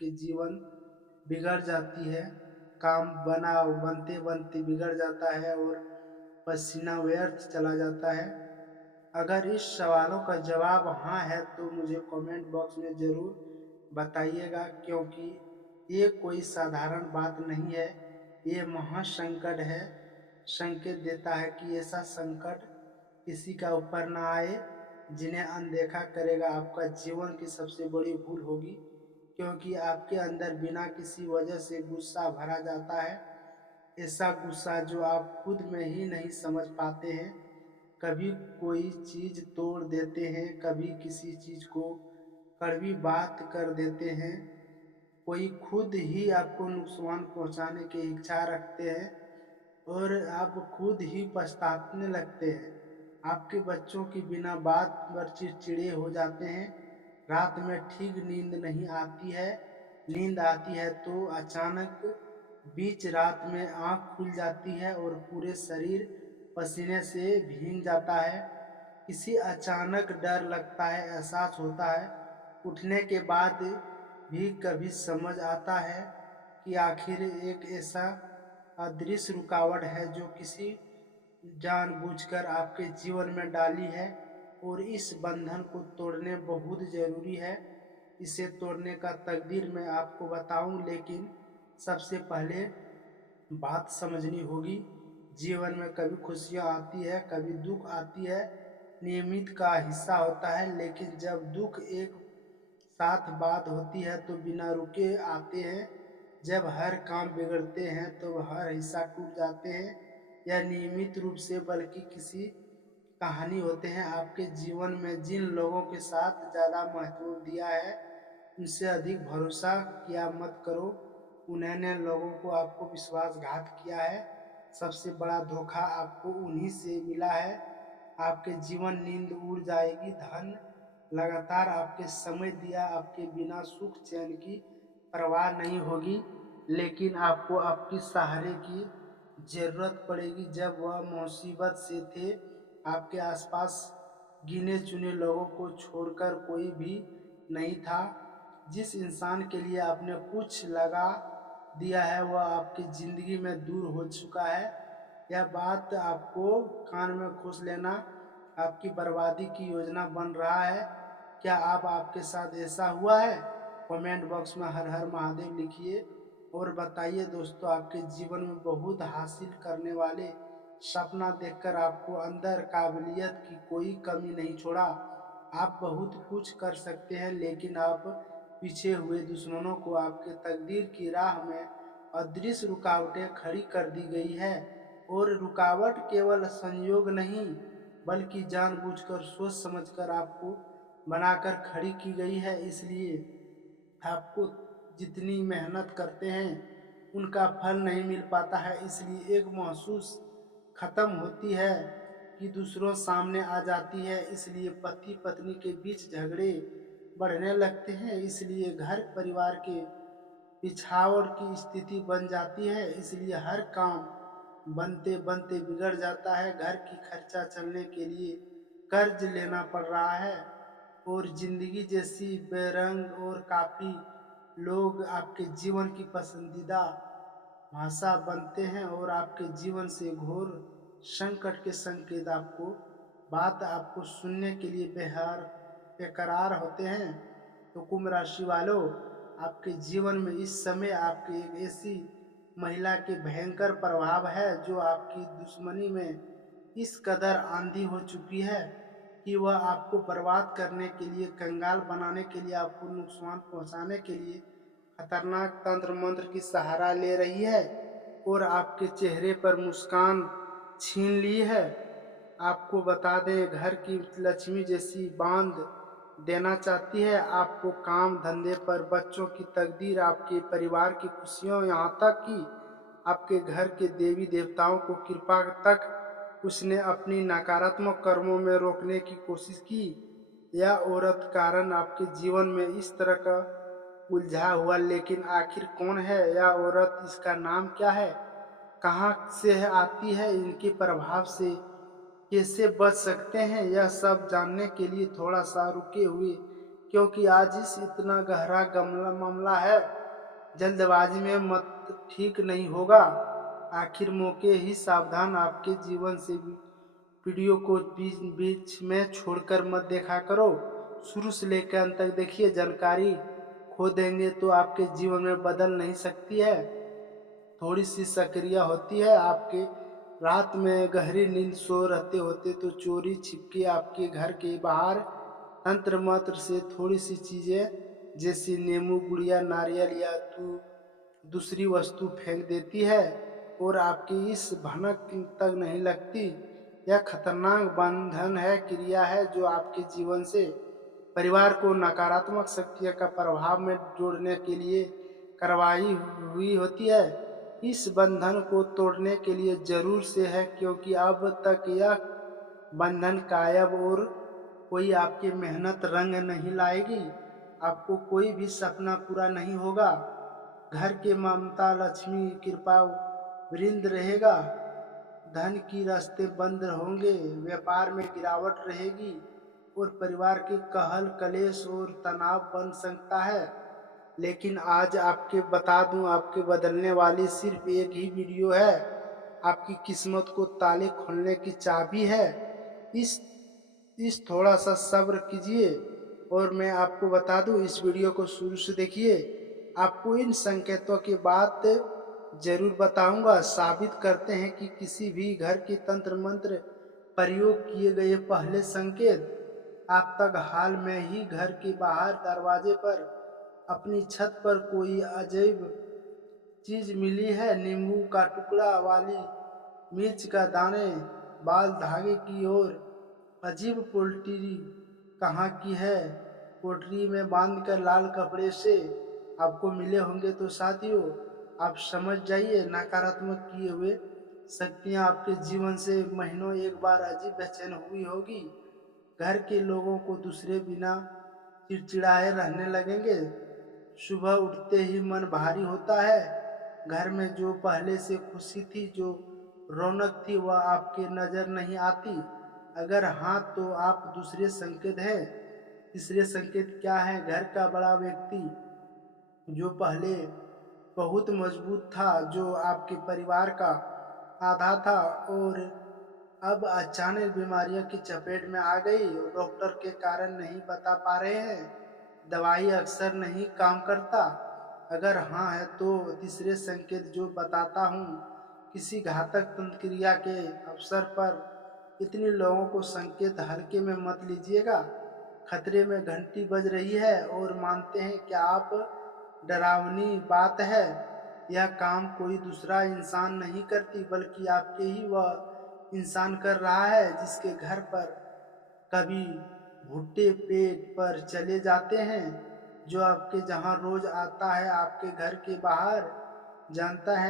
के जीवन बिगड़ जाती है, काम बनते बनते बिगड़ जाता है और पसीना व्यर्थ चला जाता है। अगर इस सवालों का जवाब हाँ है तो मुझे कमेंट बॉक्स में ज़रूर बताइएगा, क्योंकि ये कोई साधारण बात नहीं है, ये महासंकट है। संकेत देता है कि ऐसा संकट किसी का ऊपर ना आए। जिन्हें अनदेखा करेगा आपका जीवन की सबसे बड़ी भूल होगी, क्योंकि आपके अंदर बिना किसी वजह से गुस्सा भरा जाता है। ऐसा गुस्सा जो आप खुद में ही नहीं समझ पाते हैं। कभी कोई चीज़ तोड़ देते हैं, कभी किसी चीज़ को कड़वी बात कर देते हैं, कोई खुद ही आपको नुकसान पहुंचाने की इच्छा रखते हैं और आप खुद ही पछताने लगते हैं। आपके बच्चों की बिना बात पर चिड़चिड़े हो जाते हैं। रात में ठीक नींद नहीं आती है, नींद आती है तो अचानक बीच रात में आँख खुल जाती है और पूरे शरीर पसीने से भीग जाता है। किसी अचानक डर लगता है, एहसास होता है। उठने के बाद भी कभी समझ आता है कि आखिर एक ऐसा अदृश्य रुकावट है जो किसी जानबूझकर आपके जीवन में डाली है, और इस बंधन को तोड़ने बहुत ज़रूरी है। इसे तोड़ने का तकदीर मैं आपको बताऊं, लेकिन सबसे पहले बात समझनी होगी। जीवन में कभी खुशियाँ आती है, कभी दुख आती है, नियमित का हिस्सा होता है। लेकिन जब दुख एक साथ बात होती है तो बिना रुके आते हैं। जब हर काम बिगड़ते हैं तो हर हिस्सा टूट जाते हैं। यह नियमित रूप से बल्कि किसी कहानी होते हैं। आपके जीवन में जिन लोगों के साथ ज़्यादा महत्व दिया है उनसे अधिक भरोसा किया मत करो। उन्होंने लोगों को आपको विश्वासघात किया है। सबसे बड़ा धोखा आपको उन्हीं से मिला है। आपके जीवन नींद उड़ जाएगी, धन लगातार आपके समय दिया, आपके बिना सुख चैन की परवाह नहीं होगी, लेकिन आपको आपकी सहारे की जरूरत पड़ेगी। जब वह मुसीबत से थे आपके आसपास गिने चुने लोगों को छोड़कर कोई भी नहीं था। जिस इंसान के लिए आपने कुछ लगा दिया है वह आपकी ज़िंदगी में दूर हो चुका है। यह बात आपको कान में घुस लेना आपकी बर्बादी की योजना बन रहा है। क्या आपके साथ ऐसा हुआ है? कमेंट बॉक्स में हर हर महादेव लिखिए और बताइए दोस्तों, आपके जीवन में बहुत हासिल करने वाले सपना देखकर आपको अंदर काबिलियत की कोई कमी नहीं छोड़ा। आप बहुत कुछ कर सकते हैं, लेकिन आप पीछे हुए दुश्मनों को आपके तकदीर की राह में अदृश्य रुकावटें खड़ी कर दी गई है। और रुकावट केवल संयोग नहीं, बल्कि जानबूझकर सोच समझकर आपको बनाकर खड़ी की गई है। इसलिए आपको जितनी मेहनत करते हैं उनका फल नहीं मिल पाता है। इसलिए एक महसूस खत्म होती है कि दूसरों सामने आ जाती है। इसलिए पति पत्नी के बीच झगड़े बढ़ने लगते हैं। इसलिए घर परिवार के पिछाड़ की स्थिति बन जाती है। इसलिए हर काम बनते बनते बिगड़ जाता है। घर की खर्चा चलने के लिए कर्ज लेना पड़ रहा है और जिंदगी जैसी बेरंग और काफी लोग आपके जीवन की पसंदीदा भाषा बनते हैं और आपके जीवन से घोर संकट के संकेत आपको सुनने के लिए बेकरार होते हैं। तो कुंभ राशि वालों, आपके जीवन में इस समय आपकी एक ऐसी महिला के भयंकर प्रभाव है जो आपकी दुश्मनी में इस कदर आंधी हो चुकी है कि वह आपको बर्बाद करने के लिए, कंगाल बनाने के लिए, आपको नुकसान पहुंचाने के लिए खतरनाक तंत्र मंत्र की सहारा ले रही है और आपके चेहरे पर मुस्कान छीन ली है। आपको बता दें, घर की लक्ष्मी जैसी बांध देना चाहती है। आपको काम धंधे पर, बच्चों की तकदीर, आपके परिवार की खुशियों, यहाँ तक कि आपके घर के देवी देवताओं को कृपा तक उसने अपनी नकारात्मक कर्मों में रोकने की कोशिश की। यह औरत कारण आपके जीवन में इस तरह का उलझा हुआ, लेकिन आखिर कौन है यह औरत? इसका नाम क्या है? कहाँ से आती है? इनके प्रभाव से कैसे बच सकते हैं? यह सब जानने के लिए थोड़ा सा रुके हुए क्योंकि आज इस इतना गहरा गमला मामला है। जल्दबाजी में मत ठीक नहीं होगा। आखिर मौके ही सावधान, आपके जीवन से वीडियो को बीच बीच में छोड़कर मत देखा करो। शुरू से लेकर अंत तक देखिए। जानकारी खो देंगे तो आपके जीवन में बदल नहीं सकती है। थोड़ी सी सक्रिय होती है आपके। रात में गहरी नींद सो रहते होते तो चोरी छिपके आपके घर के बाहर तंत्र मंत्र से थोड़ी सी चीजें जैसे नींबू, गुड़िया, नारियल या दूसरी वस्तु फेंक देती है और आपकी इस भनक तक नहीं लगती। यह खतरनाक बंधन है, क्रिया है जो आपके जीवन से परिवार को नकारात्मक शक्तियों का प्रभाव में जोड़ने के लिए करवाई हुई होती है। इस बंधन को तोड़ने के लिए जरूर से है, क्योंकि अब तक यह बंधन कायब और कोई आपकी मेहनत रंग नहीं लाएगी। आपको कोई भी सपना पूरा नहीं होगा। घर के ममता, लक्ष्मी, कृपा वृंद रहेगा। धन की रास्ते बंद होंगे, व्यापार में गिरावट रहेगी और परिवार के कहल कलेश और तनाव बन सकता है। लेकिन आज आपके बता दूं, आपके बदलने वाली सिर्फ एक ही वीडियो है। आपकी किस्मत को ताले खोलने की चाबी है। इस इस थोड़ा सा सब्र कीजिए और मैं आपको बता दूं, इस वीडियो को शुरू से देखिए। आपको इन संकेतों की बात जरूर बताऊंगा। साबित करते हैं कि किसी भी घर के तंत्र मंत्र प्रयोग किए गए पहले संकेत आप तक हाल में ही घर के बाहर दरवाजे पर, अपनी छत पर कोई अजीब चीज मिली है। नींबू का टुकड़ा वाली मिर्च का दाने, बाल धागे की ओर, अजीब पोल्ट्री कहाँ की है, पोल्ट्री में बांधकर लाल कपड़े से आपको मिले होंगे। तो साथियों, आप समझ जाइए, नकारात्मक किए हुए शक्तियाँ आपके जीवन से महीनों एक बार अजीब बेचैन हुई होगी। घर के लोगों को दूसरे बिना चिड़चिड़ाए रहने लगेंगे। सुबह उठते ही मन भारी होता है। घर में जो पहले से खुशी थी, जो रौनक थी, वह आपके नजर नहीं आती। अगर हाँ तो आप दूसरे संकेत है। तीसरे संकेत क्या है? घर का बड़ा व्यक्ति जो पहले बहुत मजबूत था, जो आपके परिवार का आधा था और अब अचानक बीमारियों की चपेट में आ गई और डॉक्टर के कारण नहीं बता पा रहे हैं। दवाई अक्सर नहीं काम करता। अगर हाँ है तो तीसरे संकेत जो बताता हूँ, किसी घातक तंत्रिका के अवसर पर। इतने लोगों को संकेत हल्के में मत लीजिएगा। खतरे में घंटी बज रही है और मानते हैं कि आप डरावनी बात है। यह काम कोई दूसरा इंसान नहीं करती, बल्कि आपके ही वह इंसान कर रहा है जिसके घर पर कभी भुट्टे पेट पर चले जाते हैं, जो आपके जहां रोज आता है, आपके घर के बाहर जानता है।